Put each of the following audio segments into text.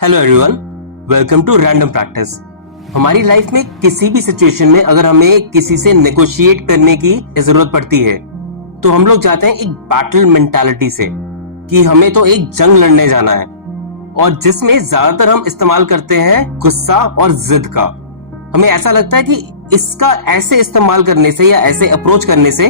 Hello everyone, welcome to random practice. हमारी life में किसी भी सिचुएशन में अगर हमें किसी से नेगोशिएट करने की जरूरत पड़ती है तो हम लोग जाते हैं एक बैटल मेंटालिटी से कि हमें तो एक जंग लड़ने जाना है, और जिसमें ज्यादातर हम इस्तेमाल करते हैं गुस्सा और जिद का। हमें ऐसा लगता है कि इसका ऐसे इस्तेमाल करने से या ऐसे अप्रोच करने से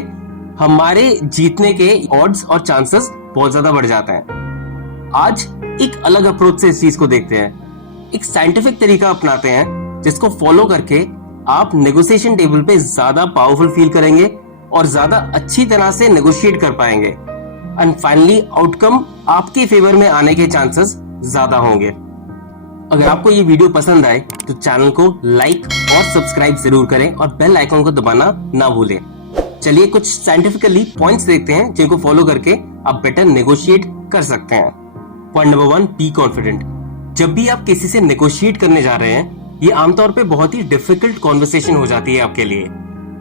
हमारे जीतने के ऑड्स और चांसेस बहुत ज्यादा बढ़ जाते हैं। आज एक अलग अप्रोच से इस चीज को देखते हैं, एक साइंटिफिक तरीका अपनाते हैं जिसको फॉलो करके आप नेगोशिएशन टेबल पे ज्यादा पावरफुल फील करेंगे और ज्यादा अच्छी तरह से नेगोशिएट कर पाएंगे, एंड फाइनली आउटकम आपके फेवर में आने के चांसेस ज्यादा होंगे। अगर आपको ये वीडियो पसंद आए तो चैनल को लाइक और सब्सक्राइब जरूर करें और बेल आइकन को दबाना ना भूलें। चलिए कुछ साइंटिफिकली पॉइंट्स देखते हैं जिनको फॉलो करके आप बेटर नेगोशिएट कर सकते हैं। Point number 1, be confident. जब भी आप किसी से नेगोशिएट करने जा रहे हैं, ये आमतौर पे बहुत ही डिफिकल्ट कॉन्वर्सेशन हो जाती है आपके लिए,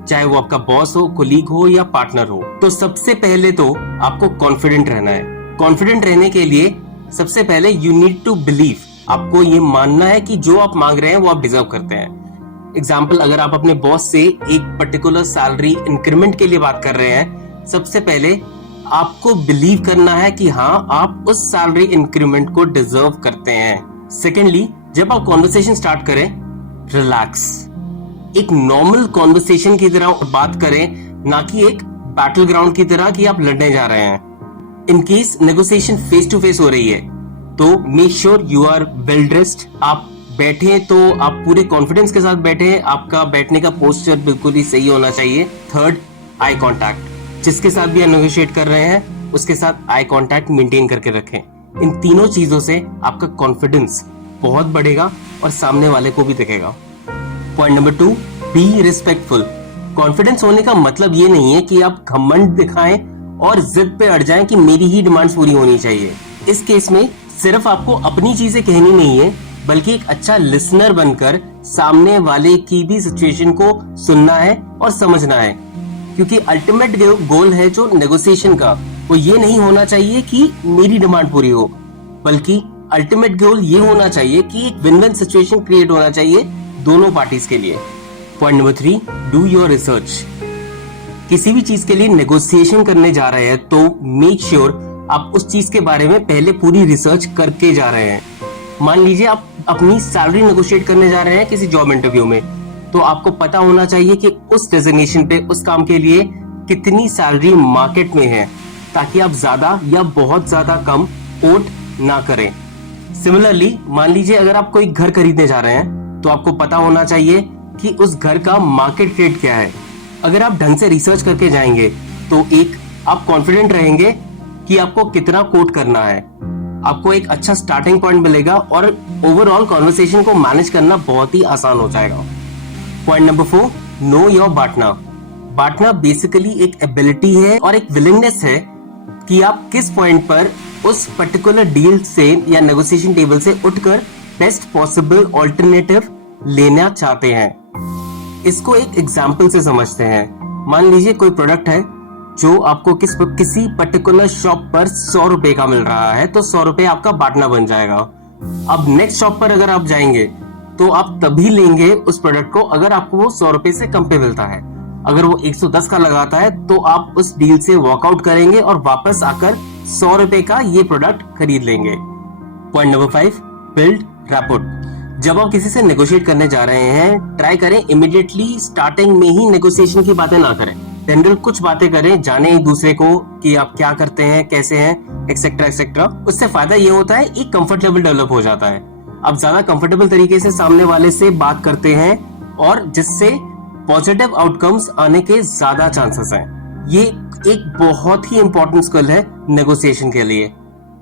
चाहे वो आपका बॉस हो, कोलीग हो या पार्टनर हो। तो सबसे पहले तो आपको कॉन्फिडेंट रहना है। कॉन्फिडेंट रहने के लिए सबसे पहले यू नीड टू बिलीव, आपको ये मानना है कि जो आप मांग रहे हैं वो आप डिजर्व करते हैं। एग्जाम्पल, अगर आप अपने बॉस से एक पर्टिकुलर सैलरी इंक्रीमेंट के लिए बात कर रहे हैं, सबसे पहले आपको बिलीव करना है कि हाँ, आप उस सैलरी इंक्रीमेंट को डिजर्व करते हैं। सेकेंडली, जब आप कॉन्वर्सेशन स्टार्ट करें, रिलैक्स, एक नॉर्मल कॉन्वर्सेशन की तरह बात करें, ना कि एक बैटल ग्राउंड की तरह कि आप लड़ने जा रहे हैं। In case negotiation face to face हो रही है तो make sure you are well dressed. आप बैठे तो आप पूरे कॉन्फिडेंस के साथ बैठे, आपका बैठने का पोस्चर बिल्कुल ही सही होना चाहिए। Third, eye contact. जिसके साथ भी आप नेगोशिएट कर रहे हैं उसके साथ आई कांटेक्ट मेंटेन करके रखें। इन तीनों चीजों से आपका कॉन्फिडेंस बहुत बढ़ेगा और सामने वाले को भी दिखेगा। Point number 2, be respectful. Confidence होने का मतलब ये नहीं है कि आप घमंड दिखाएं और जिद पे अड़ जाएं कि मेरी ही डिमांड्स पूरी होनी चाहिए। इस केस में सिर्फ आपको अपनी चीजें कहनी नहीं है, बल्कि एक अच्छा लिसनर बनकर सामने वाले की भी सिचुएशन को सुनना है और समझना है। क्योंकि अल्टीमेट गोल है जो नेगोशिएशन का, वो ये नहीं होना चाहिए कि मेरी डिमांड पूरी हो, बल्कि अल्टीमेट गोल ये होना चाहिए कि एक विन विन सिचुएशन क्रिएट होना चाहिए दोनों पार्टीज के लिए। Point number 3, do your research. किसी भी चीज के लिए नेगोशिएशन करने जा रहे हैं तो मेक श्योर आप उस चीज के बारे में पहले पूरी रिसर्च करके जा रहे हैं। मान लीजिए आप अपनी सैलरी नेगोशिएट करने जा रहे हैं किसी जॉब इंटरव्यू में, तो आपको पता होना चाहिए कि उस डेजिग्नेशन पे, उस काम के लिए कितनी सैलरी मार्केट में है, ताकि आप ज्यादा या बहुत ज्यादा कम कोट ना करें। सिमिलरली, मान लीजिए अगर आप कोई घर खरीदने जा रहे हैं तो आपको पता होना चाहिए कि उस घर का मार्केट रेट क्या है। अगर आप ढंग से रिसर्च करके जाएंगे तो एक आप कॉन्फिडेंट रहेंगे कि आपको कितना कोट करना है, आपको एक अच्छा स्टार्टिंग पॉइंट मिलेगा और ओवरऑल कॉन्वर्सेशन को मैनेज करना बहुत ही आसान हो जाएगा। पॉइंट नंबर 4, नो योर बांटना। बांटना बेसिकली एक एबिलिटी है और एक विलिंगनेस है कि आप किस पॉइंट पर उस पर्टिकुलर डील से या नेगोशिएशन टेबल से उठकर बेस्ट पॉसिबल ऑल्टरनेटिव लेना चाहते हैं। इसको एक एग्जांपल से समझते हैं। मान लीजिए कोई प्रोडक्ट है जो आपको किसी पर्टिकुलर शॉप पर 100 रुपए का मिल रहा है, तो 100 रुपए आपका बांटना बन जाएगा। अब नेक्स्ट शॉप पर अगर आप जाएंगे तो आप तभी लेंगे उस प्रोडक्ट को अगर आपको वो 100 रुपए से कम पे मिलता है। अगर वो 110 का लगाता है तो आप उस डील से वॉकआउट करेंगे और वापस आकर 100 रुपए का ये प्रोडक्ट खरीद लेंगे। Point number 5, build rapport. जब आप किसी से नेगोशिएट करने जा रहे हैं, ट्राई करें इमीडिएटली स्टार्टिंग में ही नेगोशिएशन की बातें ना करें। जनरल कुछ बातें करें, जाने एक दूसरे को कि आप क्या करते हैं, कैसे हैं, एक्सेट्रा एक्सेट्रा। उससे फायदा ये होता है एक कंफर्ट लेवल डेवलप हो जाता है। आप ज्यादा कंफर्टेबल तरीके से सामने वाले से बात करते हैं और जिससे पॉजिटिव आउटकम्स आने के ज्यादा चांसेस हैं। ये एक बहुत ही इंपॉर्टेंट स्किल है नेगोशिएशन के लिए।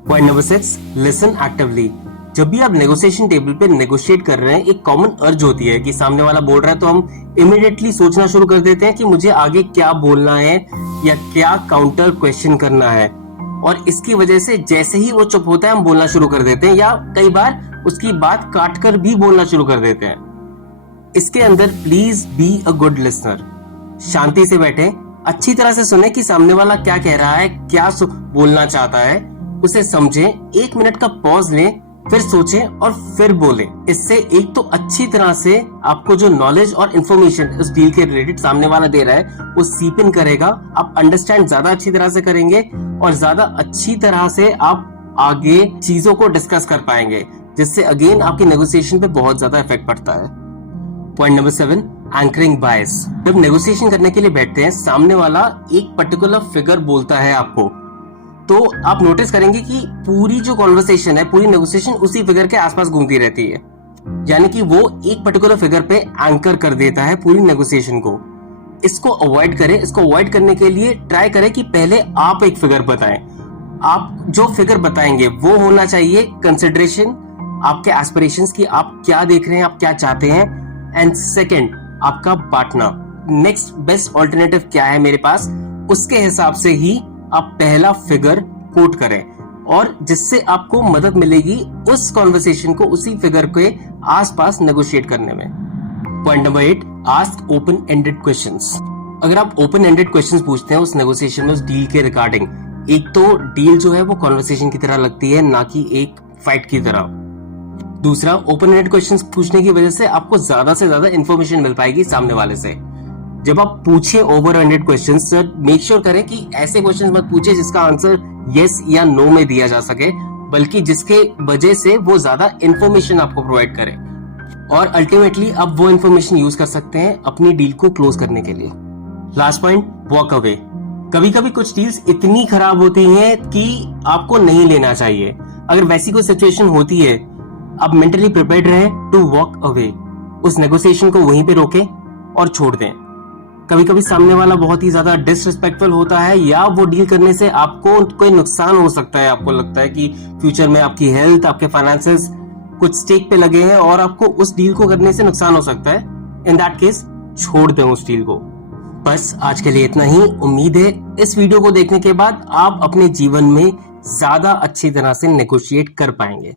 Point number 6, listen actively. जब भी आप नेगोशिएशन टेबल पे नेगोशिएट कर रहे हैं, एक कॉमन अर्ज होती है कि सामने वाला बोल रहा है तो हम इमीडिएटली सोचना शुरू कर देते हैं कि मुझे आगे क्या बोलना है या क्या काउंटर क्वेश्चन करना है, और इसकी वजह से जैसे ही वो चुप होता है हम बोलना शुरू कर देते हैं या कई बार उसकी बात काटकर भी बोलना शुरू कर देते हैं। इसके अंदर please be a good listener. शांति से बैठे, अच्छी तरह से सुने कि सामने वाला क्या कह रहा है, क्या बोलना चाहता है, उसे समझें। 1 मिनट का पॉज लें फिर सोचें और फिर बोलें। इससे एक तो अच्छी तरह से आपको जो नॉलेज और इन्फॉर्मेशन उस डील के रिलेटेड सामने वाला दे रहा है वो सीप इन करेगा, आप अंडरस्टैंड ज्यादा अच्छी तरह से करेंगे और ज्यादा अच्छी तरह से आप आगे चीजों को डिस्कस कर पाएंगे, जिससे अगेन आपकी नेगोशिएशन पे बहुत ज्यादा इफेक्ट पड़ता है। पॉइंट नंबर 7, एंकरिंग बायस। जब नेगोशिएशन करने के लिए बैठते हैं, सामने वाला एक पर्टिकुलर फिगर बोलता है आपको, तो आप नोटिस करेंगे कि पूरी जो कॉन्वर्सेशन है, पूरी नेगोशिएशन उसी फिगर के आसपास घूमती रहती है। यानी कि वो एक पर्टिकुलर फिगर पे एंकर कर देता है पूरी नेगोशिएशन को। इसको अवॉइड करें। इसको अवॉइड करने के लिए ट्राई करें कि पहले आप एक फिगर बताएं। आप जो फिगर बताएंगे वो होना चाहिए कंसिडरेशन आपके एस्पिरेशंस की, आप क्या देख रहे हैं, आप क्या चाहते हैं। एंड सेकंड, आपका बांटना, नेक्स्ट बेस्ट ऑल्टरनेटिव क्या है मेरे पास, उसके हिसाब से ही आप पहला फिगर कोट करें और जिससे आपको मदद मिलेगी उस कॉन्वर्सेशन को उसी फिगर के आसपास नेगोशिएट करने में। Point number 8, ask open ended questions. अगर आप ओपन एंडेड क्वेश्चंस पूछते हैं उस नेगोशिएशन में, उस डील के रिगार्डिंग, एक तो डील जो है वो कॉन्वर्सेशन की तरह लगती है, ना कि एक फाइट की तरह। दूसरा, ओपन एंडेड क्वेश्चंस पूछने की वजह से आपको ज्यादा से ज्यादा इंफॉर्मेशन मिल पाएगी सामने वाले से। जब आप पूछे over ended questions, sir make sure करें कि ऐसे क्वेश्चंस मत पूछे जिसका आंसर यस या नो में दिया जा सके, बल्कि जिसके वजह से वो ज्यादा इंफॉर्मेशन आपको प्रोवाइड करे और अल्टीमेटली आप वो इंफॉर्मेशन यूज कर सकते हैं अपनी डील को क्लोज करने के लिए। Last point, walk away. कभी कभी कुछ डील्स इतनी खराब होती हैं कि आपको नहीं लेना चाहिए। अगर वैसी कोई सिचुएशन होती है, आप मेंटली प्रिपेयर्ड रहें टू वॉक अवे। उस नेगोशिएशन को वहीं पे रोकें और छोड़ दें। कभी कभी सामने वाला बहुत ही ज्यादा डिसरिस्पेक्टफुल होता है या वो डील करने से आपको कोई नुकसान हो सकता है, आपको लगता है कि फ्यूचर में आपकी हेल्थ, आपके फाइनेंसेस कुछ स्टेक पे लगे हैं और आपको उस डील को करने से नुकसान हो सकता है। इन दैट केस छोड़ दें उस डील को। बस आज के लिए इतना ही। उम्मीद है इस वीडियो को देखने के बाद आप अपने जीवन में ज्यादा अच्छी तरह से नेगोशिएट कर पाएंगे।